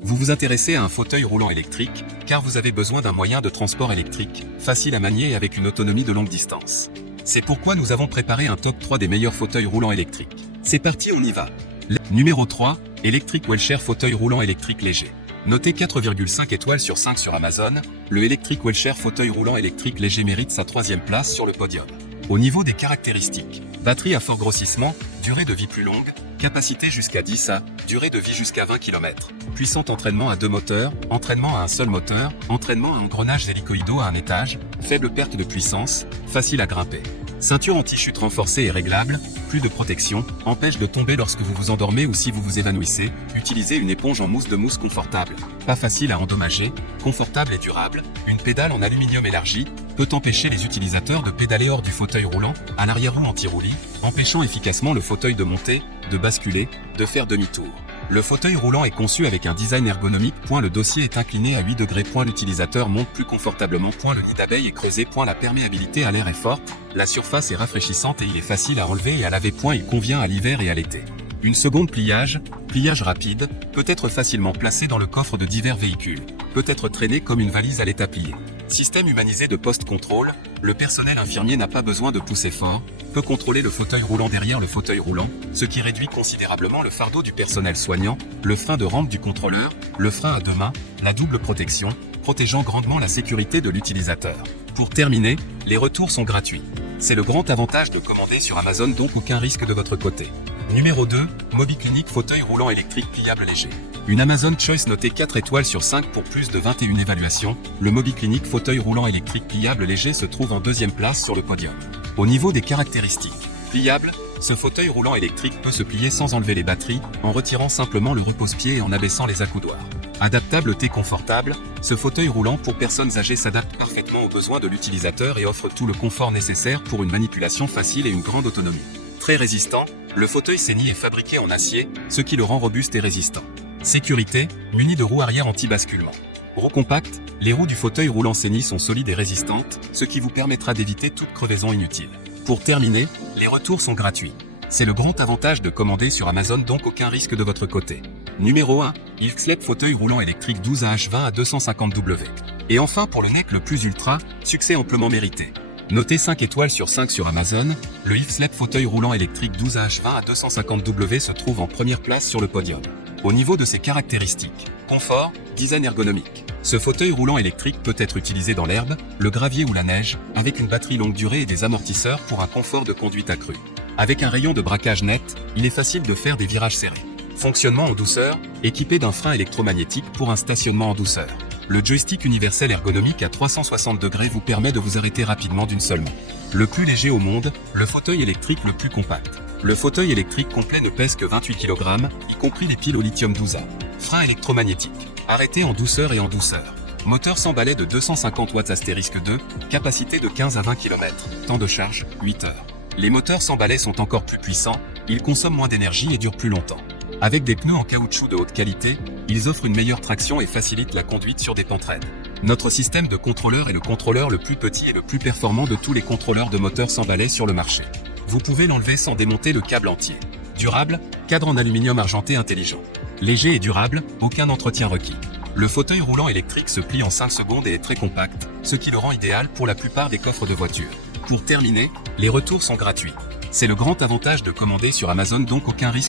Vous vous intéressez à un fauteuil roulant électrique, car vous avez besoin d'un moyen de transport électrique, facile à manier et avec une autonomie de longue distance. C'est pourquoi nous avons préparé un top 3 des meilleurs fauteuils roulants électriques. C'est parti, on y va. Numéro 3, Electric Wheelchair fauteuil roulant électrique léger. Noté 4,5 étoiles sur 5 sur Amazon, le Electric Wheelchair fauteuil roulant électrique léger mérite sa 3e place sur le podium. Au niveau des caractéristiques, batterie à fort grossissement, durée de vie plus longue, capacité jusqu'à 10 à, durée de vie jusqu'à 20 km, puissant entraînement à 2 moteurs, entraînement à un seul moteur, entraînement à engrenages hélicoïdaux à un étage, faible perte de puissance, facile à grimper. Ceinture anti-chute renforcée et réglable, plus de protection, empêche de tomber lorsque vous vous endormez ou si vous vous évanouissez, utilisez une éponge en mousse de mousse confortable, pas facile à endommager, confortable et durable, une pédale en aluminium élargie, peut empêcher les utilisateurs de pédaler hors du fauteuil roulant, à l'arrière-roue anti-roulis, empêchant efficacement le fauteuil de monter, de basculer, de faire demi-tour. Le fauteuil roulant est conçu avec un design ergonomique. Le dossier est incliné à 8 degrés. L'utilisateur monte plus confortablement. Le nid d'abeille est creusé. La perméabilité à l'air est forte. La surface est rafraîchissante et il est facile à enlever et à laver. Il convient à l'hiver et à l'été. Une seconde pliage rapide, peut être facilement placé dans le coffre de divers véhicules, peut être traîné comme une valise à l'état plié. Système humanisé de post-contrôle, le personnel infirmier n'a pas besoin de pousser fort, peut contrôler le fauteuil roulant derrière le fauteuil roulant, ce qui réduit considérablement le fardeau du personnel soignant, le frein de rampe du contrôleur, le frein à 2 mains, la double protection, protégeant grandement la sécurité de l'utilisateur. Pour terminer, les retours sont gratuits. C'est le grand avantage de commander sur Amazon, donc aucun risque de votre côté. Numéro 2, MobiClinic fauteuil roulant électrique pliable léger. Une Amazon Choice notée 4 étoiles sur 5 pour plus de 21 évaluations, le MobiClinic fauteuil roulant électrique pliable léger se trouve en 2e place sur le podium. Au niveau des caractéristiques, pliable, ce fauteuil roulant électrique peut se plier sans enlever les batteries, en retirant simplement le repose-pied et en abaissant les accoudoirs. Adaptable et confortable, ce fauteuil roulant pour personnes âgées s'adapte parfaitement aux besoins de l'utilisateur et offre tout le confort nécessaire pour une manipulation facile et une grande autonomie. Très résistant, le fauteuil Seni est fabriqué en acier, ce qui le rend robuste et résistant. Sécurité, muni de roues arrière anti-basculement. Roues compactes, les roues du fauteuil roulant Seni sont solides et résistantes, ce qui vous permettra d'éviter toute crevaison inutile. Pour terminer, les retours sont gratuits. C'est le grand avantage de commander sur Amazon, donc aucun risque de votre côté. Numéro 1, Ilfslep fauteuil roulant électrique 12AH20 à 250W. Et enfin pour le NEC le plus ultra, succès amplement mérité. Noté 5 étoiles sur 5 sur Amazon, le Ilfslep fauteuil roulant électrique 12AH20 à 250W se trouve en première place sur le podium. Au niveau de ses caractéristiques, confort, design ergonomique. Ce fauteuil roulant électrique peut être utilisé dans l'herbe, le gravier ou la neige, avec une batterie longue durée et des amortisseurs pour un confort de conduite accru. Avec un rayon de braquage net, il est facile de faire des virages serrés. Fonctionnement en douceur, équipé d'un frein électromagnétique pour un stationnement en douceur. Le joystick universel ergonomique à 360 degrés vous permet de vous arrêter rapidement d'une seule main. Le plus léger au monde, le fauteuil électrique le plus compact. Le fauteuil électrique complet ne pèse que 28 kg, y compris les piles au lithium 12A. Frein électromagnétique. Arrêté en douceur et en douceur. Moteur sans balai de 250 watts *2, capacité de 15 à 20 km. Temps de charge, 8 heures. Les moteurs sans balai sont encore plus puissants, ils consomment moins d'énergie et durent plus longtemps. Avec des pneus en caoutchouc de haute qualité, ils offrent une meilleure traction et facilitent la conduite sur des pentes raides. Notre système de contrôleur est le contrôleur le plus petit et le plus performant de tous les contrôleurs de moteurs sans balai sur le marché. Vous pouvez l'enlever sans démonter le câble entier. Durable, cadre en aluminium argenté intelligent. Léger et durable, aucun entretien requis. Le fauteuil roulant électrique se plie en 5 secondes et est très compact, ce qui le rend idéal pour la plupart des coffres de voitures. Pour terminer, les retours sont gratuits. C'est le grand avantage de commander sur Amazon, donc aucun risque.